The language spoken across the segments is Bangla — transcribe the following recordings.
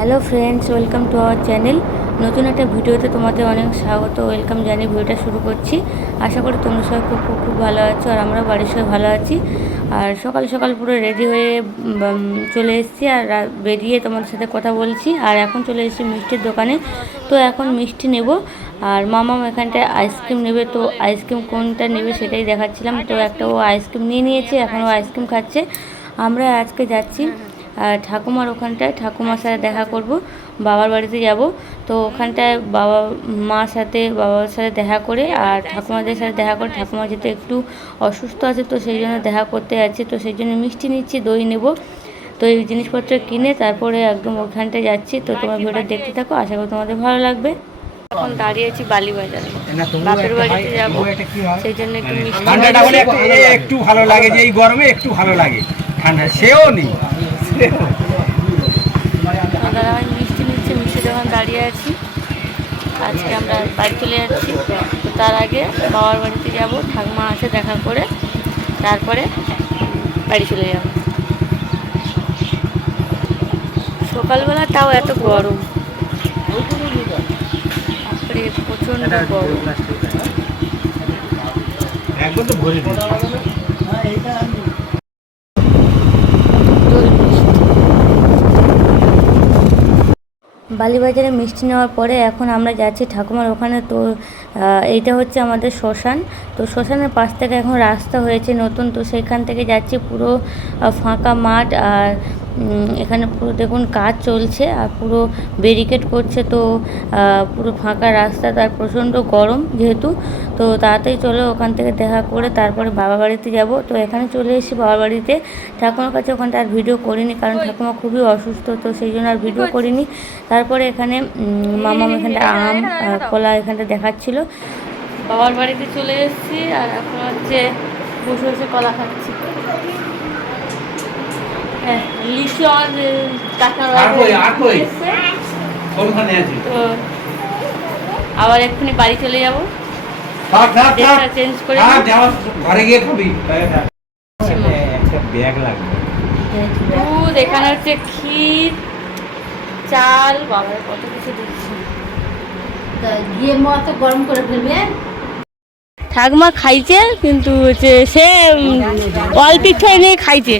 Hello friends, welcome to our channel. নতুন একটা ভিডিওতে তোমাদের অনেক স্বাগত, ওয়েলকাম জানিয়ে ভিডিওটা শুরু করছি। আশা করি তোমরা সবাই খুব খুব খুব ভালো আছো আর আমরা বাড়ির সবাই ভালো আছি। আর সকাল সকাল পুরো রেডি হয়ে চলে এসেছি আর বেরিয়ে তোমাদের সাথে কথা বলছি। আর এখন চলে এসেছি মিষ্টির দোকানে। তো এখন মিষ্টি নেব। আর মামাম এখানটায় আইসক্রিম নেবে। তো আইসক্রিম কোনটা নেবে সেটাই দেখাচ্ছিলাম। তো একটা ও আইসক্রিম নিয়ে নিয়েছে, এখন ও আইসক্রিম খাচ্ছে। আমরা আজকে যাচ্ছি আর ঠাকুমার ওখানটায় ঠাকুমার সাথে দেখা করব বাবার বাড়িতে যাব। তো ওখানটায় বাবা মার সাথে বাবার সাথে দেখা করে আর ঠাকুমাদের সাথে দেখা করে ঠাকুমা যেহেতু একটু অসুস্থ আছে তো সেই জন্য দেখা করতে যাচ্ছি। তো সেই জন্য মিষ্টি নিচ্ছি দই নেব। তো এই জিনিসপত্র কিনে তারপরে একদম ওখানটায় যাচ্ছি। তো তোমার ভিডিওটা দেখতে থাকো আশা করি তোমাদের ভালো লাগবে। এখন দাঁড়িয়েছি বালিবাজারে। বাপের বাড়িতে যাব। সেই জন্য একটু ঠান্ডাটা হলে একটু ভালো লাগে যে এই গরমে একটু ভালো লাগে। ঠান্ডা সেও নেই। দাদা ভাই মিষ্টি নিচ্ছে মিষ্টি যখন দাঁড়িয়ে আছি। আজকে আমরা বাড়ি চলে যাচ্ছি। তো তার আগে বাবার বাড়িতে যাব ঠাকুমা আছে দেখা করে তারপরে বাড়ি চলে যাব। সকালবেলা তাও এত গরম। বাপরে প্রচণ্ড গরম। একবার তো ভরে দিই দই মিষ্টি বালিবাজারে মিষ্টি নেওয়ার পরে এখন আমরা যাচ্ছি ঠাকুমার ওখানে। তো এইটা হচ্ছে আমাদের শ্মশান। তো শ্মশানের পাশ থেকে এখন রাস্তা হয়েছে নতুন। তো সেখান থেকে যাচ্ছি পুরো ফাঁকা মাঠ আর এখানে পুরো দেখুন কাজ চলছে আর পুরো ব্যারিকেড করছে তো পুরো ফাঁকা রাস্তা তার প্রচণ্ড গরম যেহেতু। তো তাড়াতাড়ি চলে ওখান থেকে দেখা করে তারপরে বাবা বাড়িতে যাব। তো এখানে চলে এসেছি বাবার বাড়িতে। ঠাকুমার কাছে ওখানটা আর ভিডিও করিনি কারণ ঠাকুমা খুবই অসুস্থ তো সেই জন্য আর ভিডিও করিনি। তারপরে এখানে মামাম এখানটা আম কলা এখানটা দেখাচ্ছিল। বাবার বাড়িতে চলে এসেছি আর এখন হচ্ছে বসে বসে কলা খাচ্ছি। লিচু আর টাকা আছি। তো আবার এক্ষুনি বাড়ি চলে যাব। চেঞ্জ করে ঘরে গিয়ে খাবি। একটা ব্যাগ লাগবে। দুধ এখানে হচ্ছে ক্ষীর চাল বাবা কত কিছু দিচ্ছি। গিয়ে মত গরম করে ফেলবে ঠাকুমা খাইছে কিন্তু হচ্ছে সে অল্প এনে খাইছে।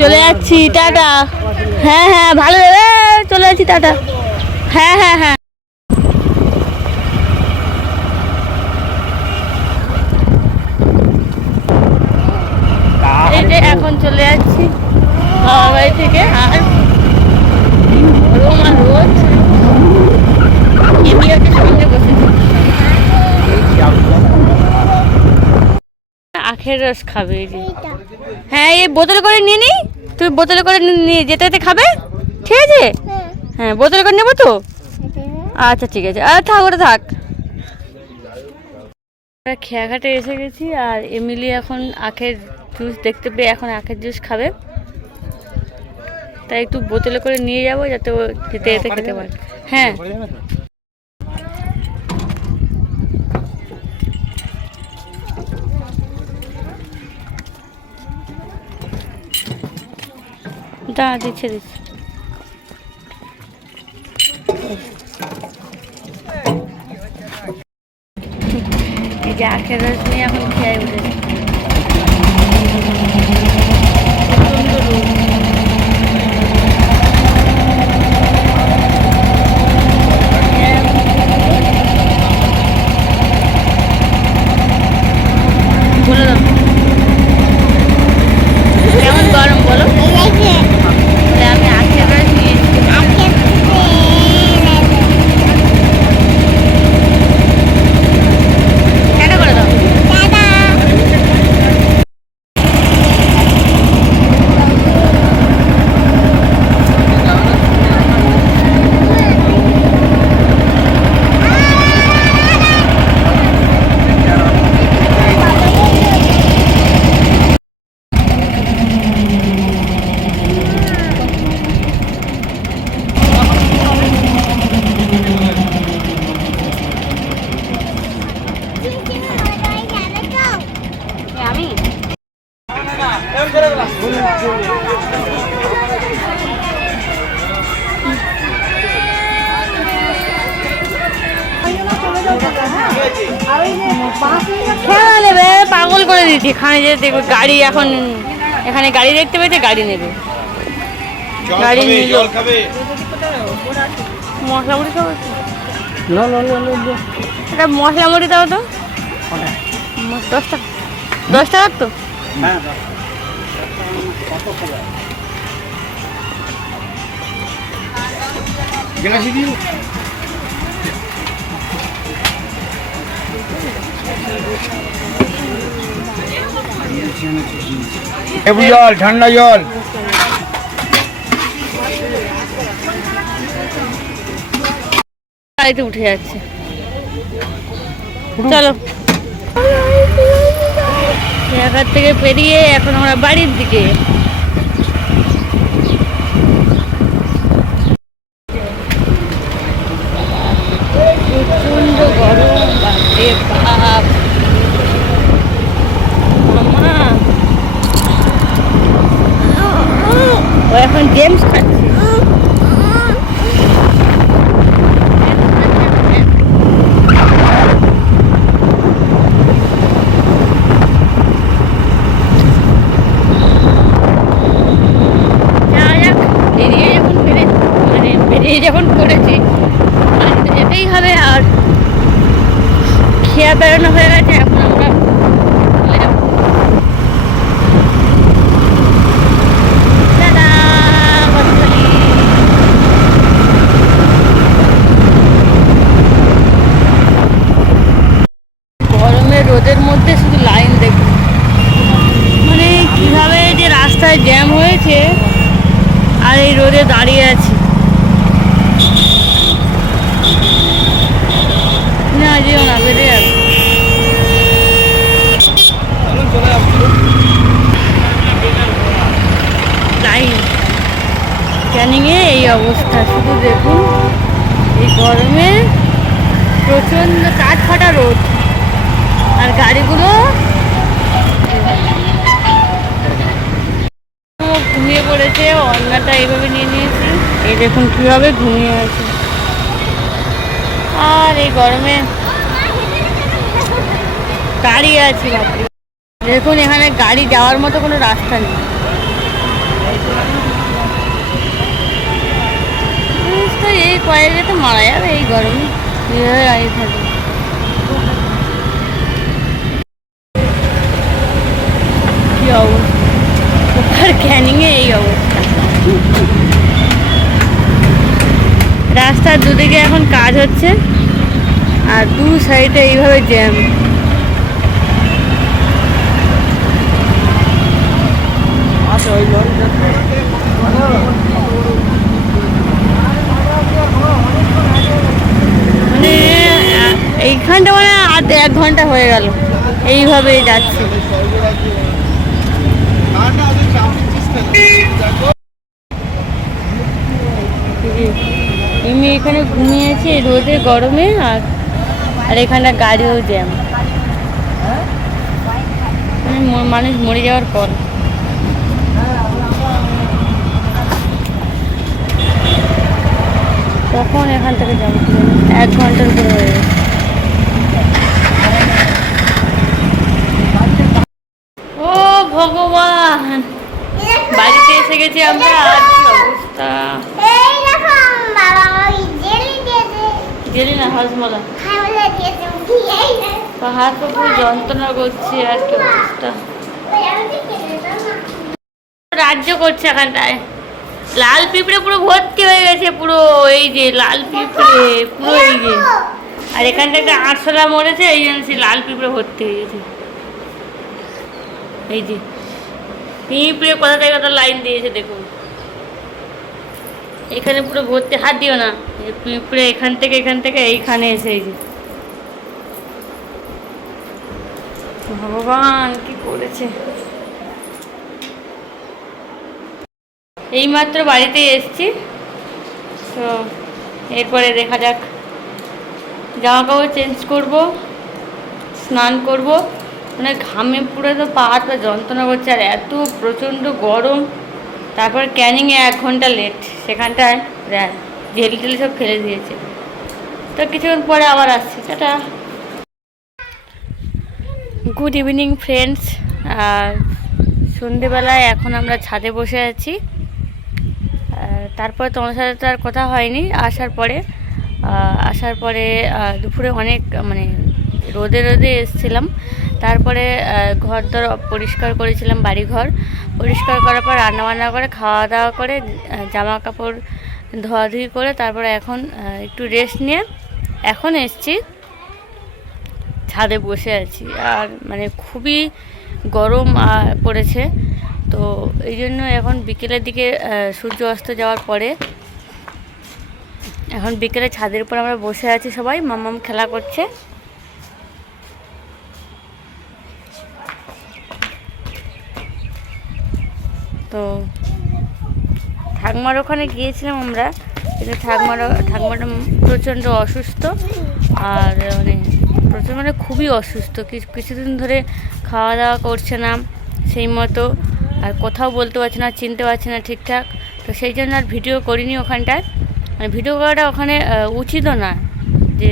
চলে যাচ্ছি, টাটা। হ্যাঁ হ্যাঁ ভালো চলে যাচ্ছি, টাটা। হ্যাঁ হ্যাঁ হ্যাঁ। এখন চলে যাচ্ছি বাড়ি থেকে, আর আখের রস খাবে হ্যাঁ এই বোতলে করে নিয়ে নিই তুমি বোতলে করে নিয়ে যেতে যেতে খাবে? ঠিক আছে? হ্যাঁ বোতলে করে নেব তো? আচ্ছা ঠিক আছে। আর থাক, ওটা থাক। খেয়াঘাটে এসে গেছি আর এমিলি এখন আখের জুস দেখতে পেয়ে এখন আখের জুস খাবে। তাই একটু বোতলে করে নিয়ে যাব যাতে ও যেতে যেতে খেতে পারে। হ্যাঁ। দাঁড়া দিচ্ছে দিচ্ছে। এই যে আখের কেমন গরম বলো? যেখানে যে দেখবে গাড়ি এখন এখানে গাড়ি দেখতে পেয়েছে গাড়ি নেবে। গাড়ি নিল। মশলা মুড়ি খাব? তো? না না না না এটা মশলা মুড়ি দাও তো। দশ টাকা। দশ টাকার তো? হ্যাঁ লেবু জল ঠান্ডা জল। গাড়িতে উঠে যাচ্ছে। চলো। জায়গার থেকে পেরিয়ে এখন আমরা বাড়ির দিকে। প্রচণ্ড গরম বাপরে বাপ মামা ও এখন গেমস খাচ্ছে যাওয়া যাক বেরিয়ে যখন বেরে মানে পড়েছি বাড়িতে যেতেই হবে আর খেয়া বেরোনো হয়ে গেছে, এখন আমরা চলে রোদের মধ্যে শুধু লাইন দেখুন। মানে কীভাবে যে রাস্তায় জ্যাম হয়েছে, আর এই রোদে দাঁড়িয়ে আছি না যেও না বেরিয়ে যাবে লাইন ক্যানিংয়ে এই অবস্থা। শুধু দেখুন, এই গরমে প্রচণ্ড কাঠ ফাটা রোদ। আর গাড়িগুলো ঘুমিয়ে পড়েছে অন্যটা এইভাবে নিয়ে নিয়েছি। এই দেখুন কীভাবে ঘুমিয়ে আছে। আর এই গরমে দাঁড়িয়ে আছি দেখুন, এখানে গাড়ি যাওয়ার মতো কোনো রাস্তা নেই মানুষ তো এই কয়েকে তো মারা যাবে, এই গরমে। এইভাবে দাঁড়িয়ে থাকবে। কি অবস্থা? ক্যানিংয়ে এই অবস্থা। রাস্তার দুদিকে এখন কাজ হচ্ছে, আর দু সাইডে এইভাবে জ্যাম। মানে মানে এক ঘণ্টা হয়ে গেল। এইভাবে যাচ্ছে। এমনি এখানে ঘুমিয়েছি, রোদে, গরমে, আর আর এখানটা গাড়িও জ্যাম। মানে মানুষ মরে যাওয়ার পর। তখন এখান থেকে যাব। এক ঘণ্টার উপরে হয়ে গেছে ও ভগবান বাড়িতে এসে গেছি আমরা আর কি অবস্থা এই রকম বাবা ওই জেলি দিয়েছে গেলি তো হাত পা পুরো যন্ত্রণা করছে আর কি রাজ্য করছে এখানটায়। লাল পিঁপড়ে পুরো ভর্তি হয়ে গেছে পুরো, এই যে লাল পিঁপড়ে, পুরো এই যে। আর এখানটা একটা আরশোলা মরেছে, এই জন্য সেই লাল পিঁপড়ে ভর্তি হয়ে গেছে। এই যে, পিঁপড়ে কোথা থেকে কত লাইন দিয়েছে দেখুন। এখানে পুরো ভর্তি, হাত দিও না। পিঁপড়ে এখান থেকে এখান থেকে, এইখানে এসে যে। ভগবান, কি করেছে? এইমাত্র বাড়িতে এসেছি। তো এরপরে দেখা যাক। জামা কাপড় চেঞ্জ করব, স্নান করব। মানে ঘামে পুরো তো পা যন্ত্রণা করছে, আর এত প্রচণ্ড গরম। তারপর ক্যানিংয়ে এক ঘণ্টা লেট সেখানটায় জেল টেল সব ফেলে দিয়েছে। তো কিছুক্ষণ পরে আবার আসছি, টাটা। গুড ইভিনিং ফ্রেন্ডস সন্ধেবেলায় এখন আমরা ছাদে বসে আছি। তারপরে তোমার সাথে তো আর কথা হয়নি, আসার পরে। আসার পরে দুপুরে অনেক মানে রোদে রোদে এসেছিলাম। তারপরে ঘর দর পরিষ্কার করেছিলাম, বাড়িঘর। পরিষ্কার করার পর রান্নাবান্না করে খাওয়া দাওয়া করে জামা কাপড় ধোয়াধুয়ি করে, তারপরে এখন একটু রেস্ট নিয়ে এখন এসছি। ছাদে বসে আছি। আর মানে খুবই গরম পড়েছে। তো এই জন্য এখন বিকেলের দিকে সূর্য অস্ত যাওয়ার পরে এখন বিকেলে ছাদের উপর আমরা বসে আছি সবাই। মামাম খেলা করছে। তো ঠাকমার ওখানে গিয়েছিলাম আমরা, কিন্তু ঠাকমার, ঠাকমাটা প্রচণ্ড অসুস্থ আর মানে প্রচণ্ড মানে খুবই অসুস্থ। কিছু, কিছুদিন ধরে খাওয়া দাওয়া করছে না সেই মতো আর কোথাও বলতে পারছে না, চিনতে পারছে না ঠিকঠাক। তো সেই জন্য আর ভিডিও করিনি ওখানটায়। মানে ভিডিও করাটা ওখানে উচিতও না যে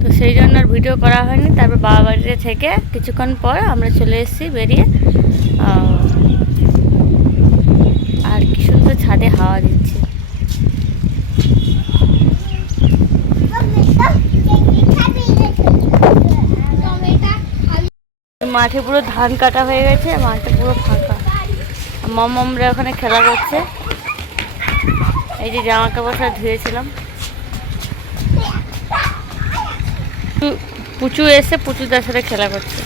তো সেই জন্য আর ভিডিও করা হয়নি। তারপর বাবা বাড়িতে থেকে কিছুক্ষণ পর আমরা চলে এসেছি বেরিয়ে। আর কি সুন্দর ছাদে হাওয়া দিচ্ছে। মাঠে পুরো ধান কাটা হয়ে গেছে, মাঠে পুরো ফাঁকা। মামামরা ওখানে খেলা করছে। এই যে জামা কাপড়টা ধুয়েছিলাম। পুচু এসে পুচুদার সাথে খেলা করছে।